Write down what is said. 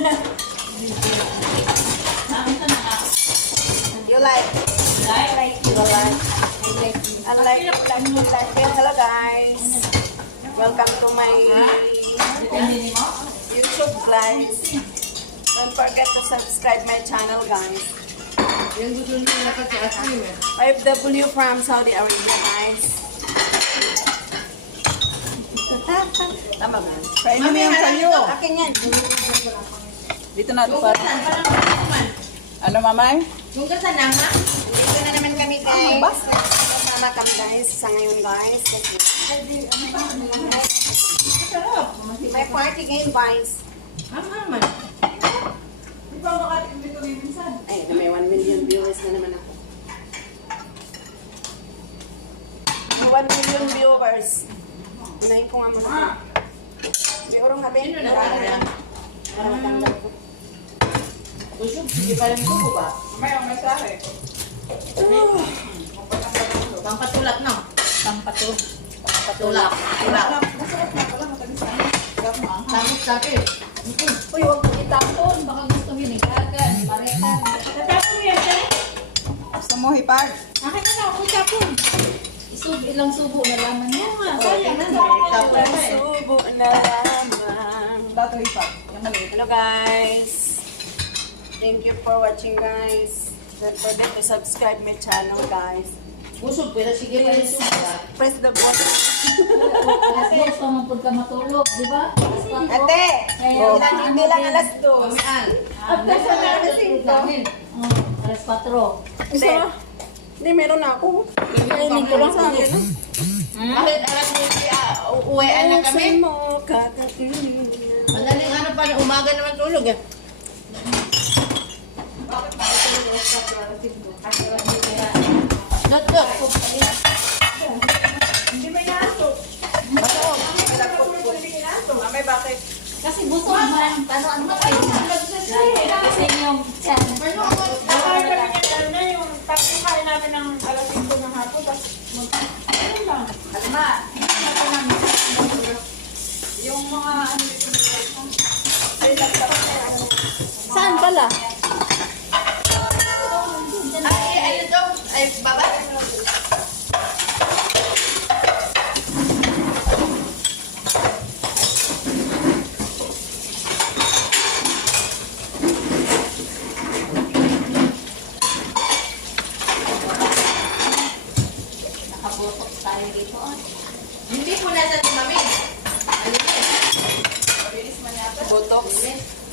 You like? You like? I like it. Hello guys. Welcome to my YouTube guys. Don't forget to subscribe my channel guys. FW from Saudi Arabia guys. Tama ba? Kainin mo yan sa'yo. Akin yan. Dito na ito pa. Ano, mamay? Hugasan lang, ha? Dito na naman kami guys. Kasama kami guys sa ngayon guys. May party ngayon guys. Mama. Ay, na may 1 million viewers na naman ako. 1 million viewers. Unahin ko nga muna. May urong habin. Naratanggal ko. Tusog, sige pa rin tubo ba? May mensahe. Pampatulak, no? Pampato. Tulak. Tulak. Takot sa akin. Uy, huwag mo itapon. Baka gusto hinigagan. Parekan. Tatapon mo yan, sir? Gusto mo hipag? Akin na ako, tapon. Ilang subo na laman niya. Sayang na Tapos subo na lamang. Dato hipag. Yung maliit. Hello guys. Thank you for watching guys. Don't forget to subscribe my channel guys. Busog, pero sige pa rin Please subo. press the button. Alas 2 pa man po ka matulog, di ba? Alas 4. Ate! Kaya, Hindi lang alas 2. Pamian. Alas 4. Alas 4. Hindi. Hindi, meron na ako. Kainin ko lang sa akin. Kahit alas 9, uwian na kami. Saan mo kakatingin? Madaling ano pa, umaga naman tulog eh. Dot. Mamay, bakit? Kasi busog man. Paano ano ba kayo? Kasi yung chan. Alma, yung mga ano dito. Saan pala?